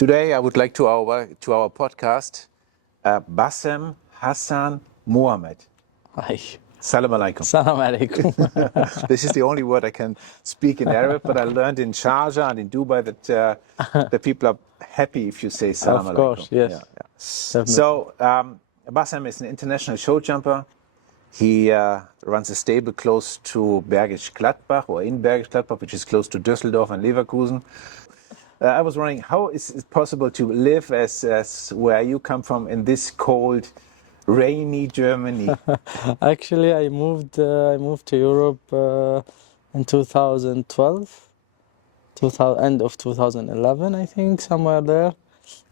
Today I would like to our podcast Bassem Hassan Mohammed. Hi. Salam alaikum. Salam alaikum. This is the only word I can speak in Arabic, but I learned in Sharjah and in Dubai that the people are happy if you say salam alaikum. Of course, yes. Yeah. So Bassem is an international show jumper. He runs a stable close to Bergisches Gladbach, or in Bergisches Gladbach, which is close to Düsseldorf and Leverkusen. I was wondering, how is it possible to live as where you come from in this cold, rainy Germany? Actually, I moved to Europe in 2012, end of 2011, I think, somewhere there.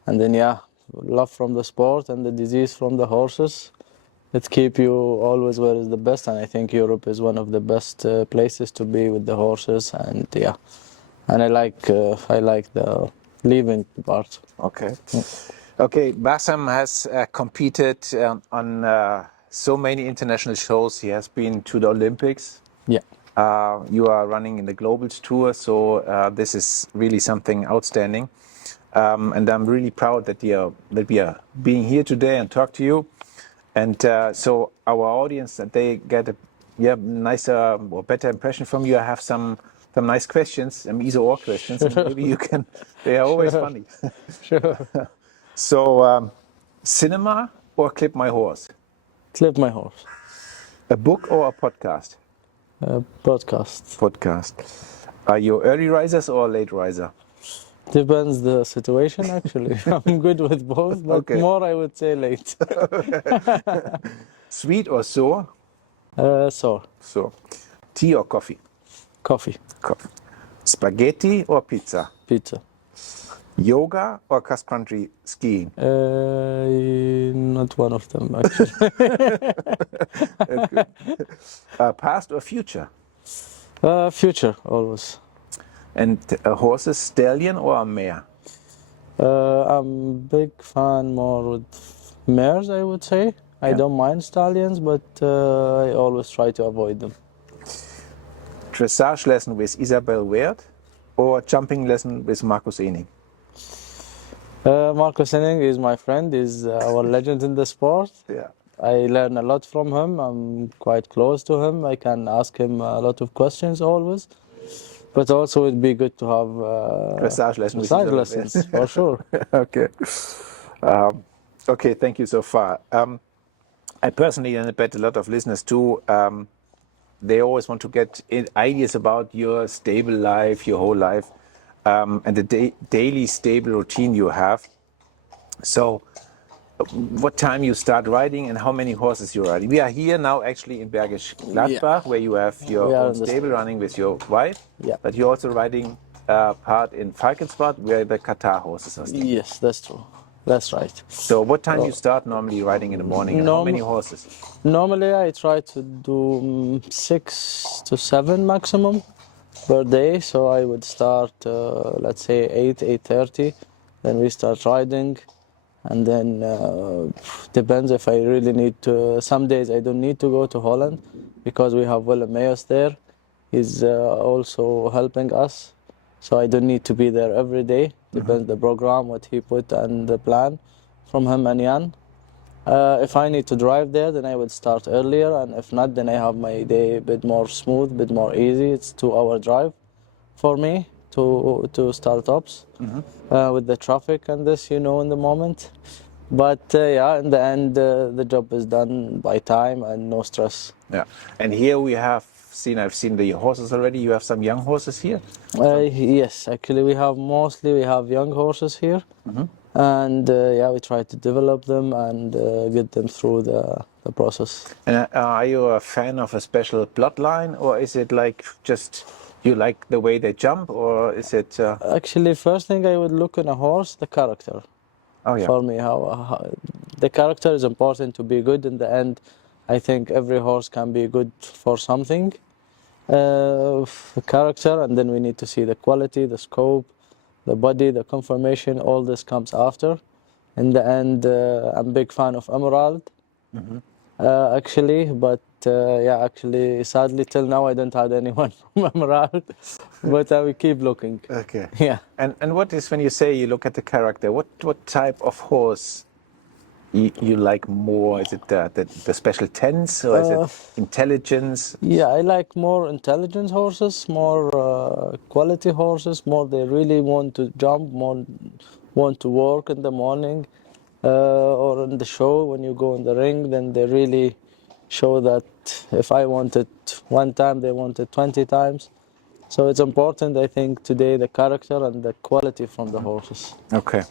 And then, love from the sport and the disease from the horses. It keep you always where is the best, and I think Europe is one of the best places to be with the horses, and and I like the living part. Okay. Okay, Bassem has competed on so many international shows. He has been to the Olympics. Yeah. You are running in the Globals Tour, so this is really something outstanding. And I'm really proud that we are being here today and talk to you. And so our audience, that they get a nicer or better impression from you. I have some nice questions, some either-or questions, and maybe you can. They are always funny. Sure. So, cinema or clip my horse? Clip my horse. A book or a podcast? Podcast. Podcast. Are you early risers or late riser? Depends the situation, actually. I'm good with both, but Okay. more I would say late. Sweet or sour? So, So, tea or coffee? coffee. Coffee. Spaghetti or pizza? Pizza. Yoga or cross-country skiing? Not one of them, actually. Past or future? Future, always. And horses, stallion or a mare? I'm big fan more with mares, I would say. I don't mind stallions, but I always try to avoid them. Dressage lesson with Isabel Wert or jumping lesson with Markus Ening? Markus Henning is my friend, is our legend in the sport. Yeah. I learn a lot from him. I'm quite close to him. I can ask him a lot of questions always. But also it'd be good to have Dressage lesson with dressage Isabel lessons, for sure. Okay. Okay, thank you so far. I personally, and I bet a lot of listeners too, they always want to get ideas about your stable life, your whole life, and the daily stable routine you have. So, what time you start riding and how many horses you're riding? We are here now actually in Bergisch Gladbach, where you have your own stable running with your wife, but you're also riding part in Falkensbad, where the Qatar horses are staying. Yes, that's true. That's right. So what time you start normally riding in the morning, and how many horses? Normally I try to do 6 to 7 maximum per day. So I would start, let's say 8:30. Then we start riding. And then depends if I really need to. Some days I don't need to go to Holland because we have Willem Mayers there. He's also helping us. So I don't need to be there every day. Depends the program, what he put, and the plan from him and Jan. If I need to drive there, then I would start earlier, and if not, then I have my day a bit more smooth, a bit more easy. It's 2-hour drive for me to startups with the traffic and this, in the moment. But in the end, the job is done by time and no stress. Yeah, and here I've seen the horses already. You have some young horses here? Yes, actually we have young horses here. And we try to develop them and get them through the process. And are you a fan of a special bloodline, or is it like just you like the way they jump, or is it? Actually, first thing I would look in a horse, the character. Oh yeah. For me, how the character is important to be good. In the end, I think every horse can be good for something. The character, and then we need to see the quality, the scope, the body, the conformation. All this comes after. In the end, I'm a big fan of Emerald. actually, but yeah, actually, sadly, till now I don't have anyone from Emerald, but I will keep looking. Okay. Yeah. And what is, when you say you look at the character, what type of horse you like more? Is it the special tense, or is it intelligence? Yeah, I like more intelligent horses, more quality horses, more they really want to jump, more want to work in the morning or in the show when you go in the ring, then they really show that if I want it one time, they want it 20 times. So it's important, I think, today the character and the quality from the horses. Okay.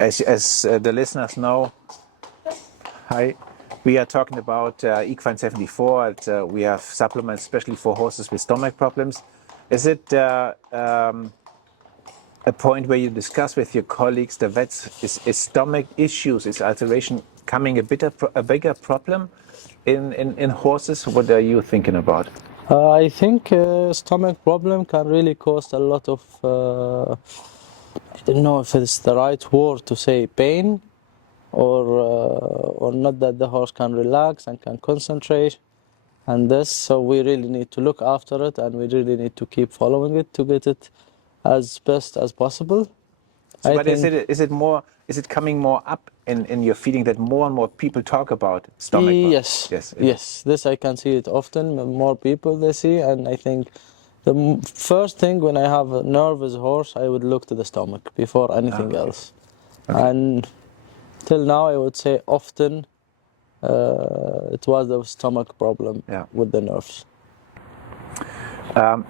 As the listeners know, hi, we are talking about Equine 74. We have supplements especially for horses with stomach problems. Is it a point where you discuss with your colleagues, the vets, is stomach issues, is ulceration coming a bigger problem in horses? What are you thinking about? I think stomach problem can really cause a lot of, I don't know if it's the right word to say, pain, or not that the horse can relax and can concentrate. And this, so we really need to look after it, and we really need to keep following it to get it as best as possible. So, but is it coming more up in your feeling that more and more people talk about stomach problems? Yes. This I can see it often. More people they see, and I think the first thing when I have a nervous horse, I would look to the stomach before anything else. Okay. And till now, I would say often it was the stomach problem with the nerves.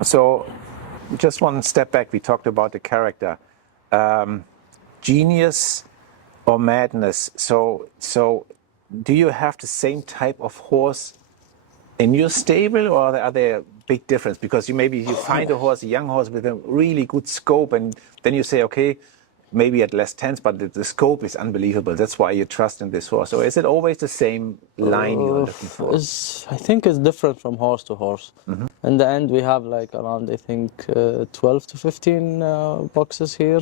So, just one step back. We talked about the character. Genius or madness. So do you have the same type of horse in your stable, or are there big difference? Because you find a horse, a young horse with a really good scope, and then you say, okay, maybe at less tense, but the scope is unbelievable. That's why you trust in this horse. So is it always the same line you're looking for? I think it's different from horse to horse. Mm-hmm. In the end, we have like around, I think, 12 to 15 boxes here.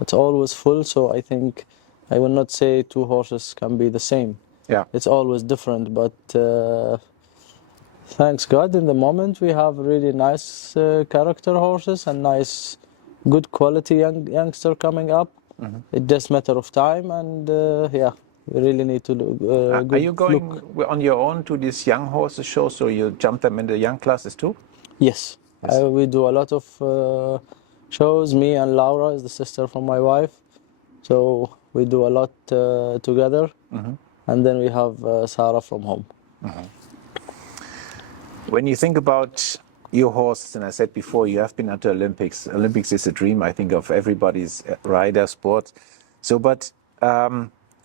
It's always full, so I think I will not say two horses can be the same. Yeah. It's always different, but thanks God, in the moment we have really nice character horses and nice, good quality youngster coming up. Mm-hmm. It's just a matter of time, and we really need to look. Are you going on your own to these young horses shows, so you jump them in the young classes too? Yes. We do a lot of shows. Me and Laura is the sister from my wife, so we do a lot together. Mm-hmm. And then we have Sarah from home. Mm-hmm. When you think about your horses, and I said before, you have been at the Olympics. Olympics is a dream, I think, of everybody's rider sport. So, but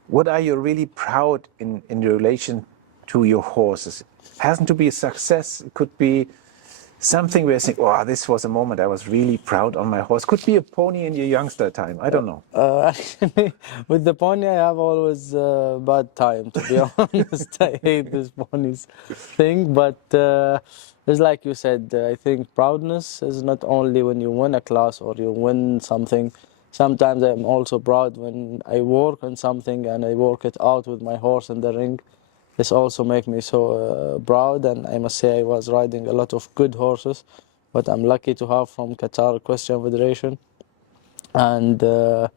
what are you really proud in relation to your horses? It hasn't to be a success. It could be something where you think, oh, this was a moment I was really proud on my horse. Could be a pony in your youngster time. I don't know. Actually, with the pony, I have always bad time, to be honest. I hate this ponies thing. But it's like you said, I think proudness is not only when you win a class or you win something. Sometimes I'm also proud when I work on something and I work it out with my horse in the ring. This also makes me so proud, and I must say I was riding a lot of good horses, but I'm lucky to have from Qatar Equestrian Federation, and I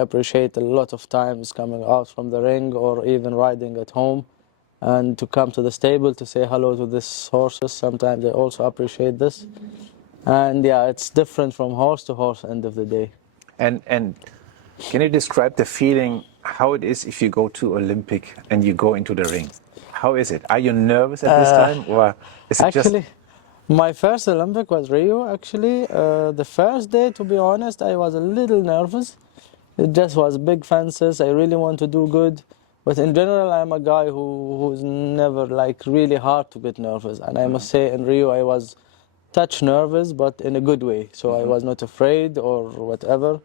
appreciate a lot of times coming out from the ring or even riding at home, and to come to the stable to say hello to these horses. Sometimes I also appreciate this, and yeah, it's different from horse to horse end of the day. And can you describe the feeling? How it is if you go to Olympic and you go into the ring? How is it? Are you nervous at this time, or is it actually, my first Olympic was Rio. Actually, the first day, to be honest, I was a little nervous. It just was big fences. I really want to do good, but in general, I'm a guy who's never like really hard to get nervous. And I must say, in Rio, I was touch nervous, but in a good way. So I was not afraid or whatever.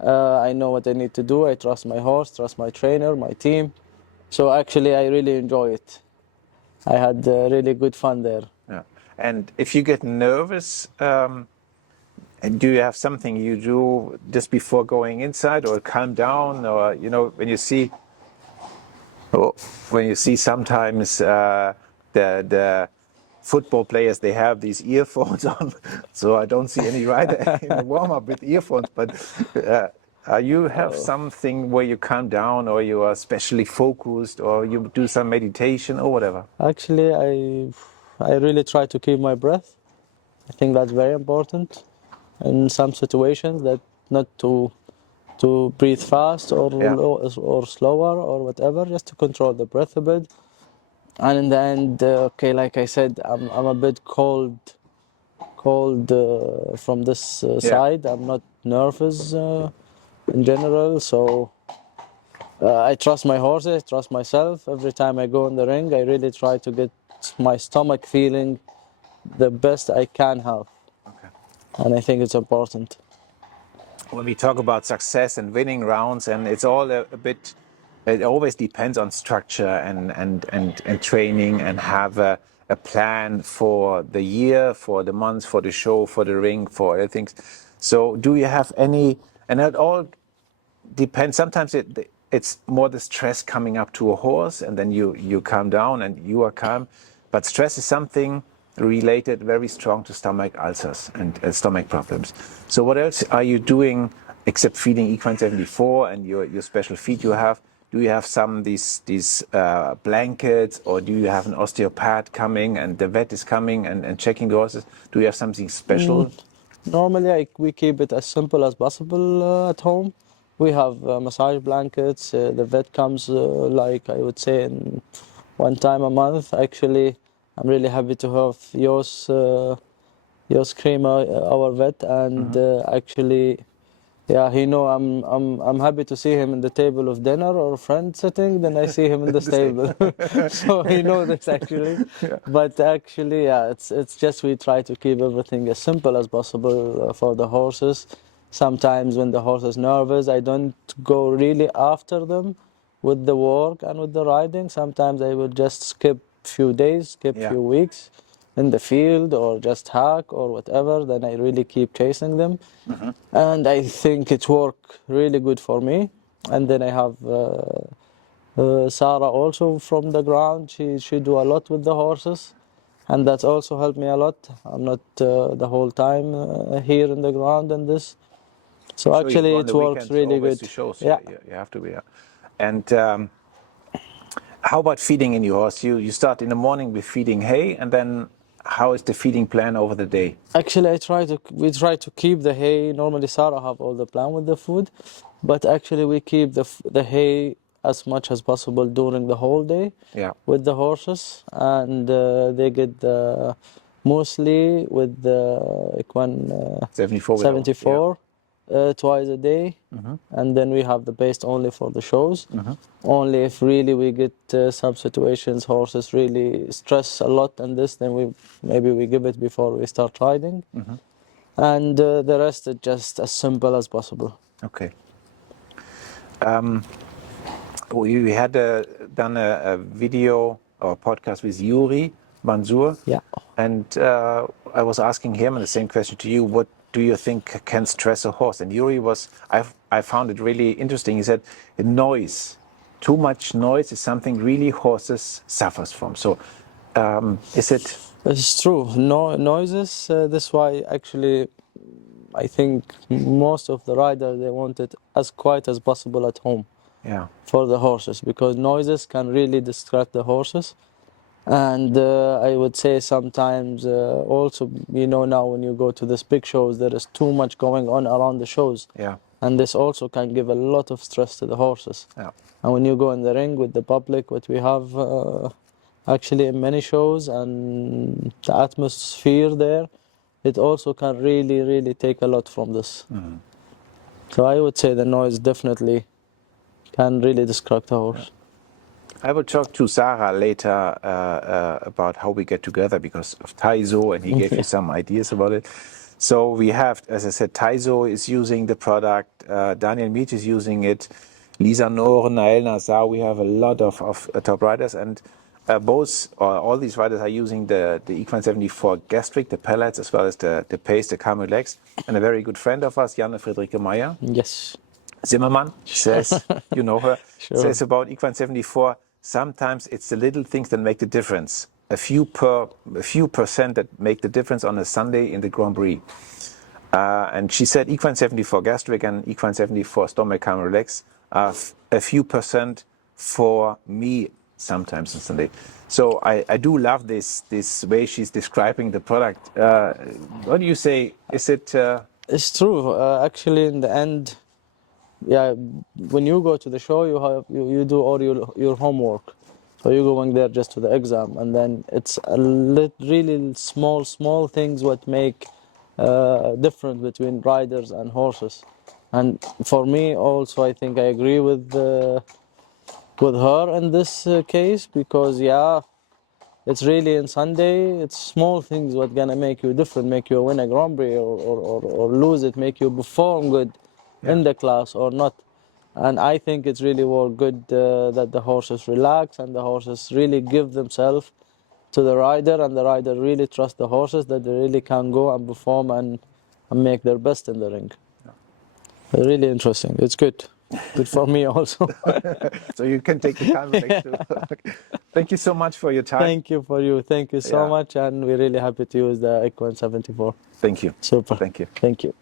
I know what I need to do. I trust my horse, trust my trainer, my team. So actually, I really enjoy it. I had really good fun there. Yeah. And if you get nervous, And do you have something you do just before going inside, or calm down, or when you see, sometimes the football players, they have these earphones on, so I don't see any rider in the warm up with earphones. But you have something where you calm down, or you are specially focused, or you do some meditation or whatever? Actually, I really try to keep my breath. I think that's very important in some situations, that not to breathe fast or Yeah. or slower or whatever, just to control the breath a bit. And in the end, okay, like I said, I'm a bit cold from this side. I'm not nervous in general, so I trust my horses, trust myself. Every time I go in the ring, I really try to get my stomach feeling the best I can have. Okay. And I think it's important. When we talk about success and winning rounds, and it's all a bit, it always depends on structure and training, and have a plan for the year, for the months, for the show, for the ring, for everything. So do you have any, and it all depends. Sometimes it's more the stress coming up to a horse, and then you calm down and you are calm. But stress is something related very strong to stomach ulcers and stomach problems. So what else are you doing except feeding Equine 74 and your special feed you have? Do you have some these blankets, or do you have an osteopath coming and the vet is coming and checking the horses? Do you have something special? Normally, we keep it as simple as possible at home. We have massage blankets. The vet comes, like I would say, in one time a month. Actually, I'm really happy to have Jos Kramer, our vet, and actually, yeah, I'm happy to see him in the table of dinner or a friend sitting. Then I see him in the stable, so he knows this actually. Yeah. But actually, yeah, it's just we try to keep everything as simple as possible for the horses. Sometimes when the horse is nervous, I don't go really after them with the work and with the riding. Sometimes I would just skip few days, skip few weeks in the field, or just hack or whatever. Then I really keep chasing them, and I think it worked really good for me. And then I have Sarah also from the ground. She do a lot with the horses, and that's also helped me a lot. I'm not the whole time here in the ground and this. So Sure, actually, you it works really good. To shows. Yeah. You have to be. Yeah. And how about feeding in your horse? You start in the morning with feeding hay, and then how is the feeding plan over the day? Actually, we try to keep the hay. Normally, Sarah have all the plan with the food, but actually we keep the hay as much as possible during the whole day. Yeah. With the horses, and they get mostly with the Equine 74 twice a day, and then we have the paste only for the shows. Only if really we get some situations horses really stress a lot, and this, then maybe we give it before we start riding, and the rest is just as simple as possible. Okay. We had done a video or podcast with Yuri Mansour. Yeah. And I was asking him, and the same question to you, what do you think can stress a horse? And Yuri I found it really interesting. He said, noise, too much noise is something really horses suffers from. So is it? It's true. No noises. That's why actually I think most of the riders, they want it as quiet as possible at home. Yeah. For the horses, because noises can really distract the horses. And I would say sometimes also, now when you go to these big shows, there is too much going on around the shows. Yeah. And this also can give a lot of stress to the horses. Yeah. And when you go in the ring with the public, what we have actually in many shows, and the atmosphere there, it also can really, really take a lot from this. So I would say the noise definitely can really distract a horse. Yeah. I will talk to Sarah later about how we get together because of Taizo, and he gave you some ideas about it. So we have, as I said, Taizo is using the product, Daniel Mead is using it, Lisa Noren, Nael Nazar, we have a lot of top riders. And both or all these riders are using the Equine 74 gastric, the pellets, as well as the pace, the calm relax. And a very good friend of us, Janne Friederike Meyer Yes. Zimmermann, says, you know her, Sure. says about Equine 74, sometimes it's the little things that make the difference. A few percent that make the difference on a Sunday in the Grand Prix. And she said Equine 74 gastric and Equine 74 stomach calm relax are a few percent for me sometimes on Sunday. So I do love this way she's describing the product. What do you say? Is it? It's true. Actually, in the end, yeah, when you go to the show, you do all your homework. So you're going there just to the exam, and then it's really small things what make difference between riders and horses. And for me also, I think I agree with her in this case, because yeah, it's really in Sunday, it's small things what gonna make you different, make you win a Grand Prix or lose it, make you perform good in the class or not. And I think it's really more good that the horses relax and the horses really give themselves to the rider, and the rider really trust the horses that they really can go and perform and make their best in the ring. Really interesting. It's good. Good for me also. So you can take the calm relax too. Thank you so much for your time. Thank you for you. Thank you so much, and we're really happy to use the Equine 74. Thank you. Super. Thank you. Thank you.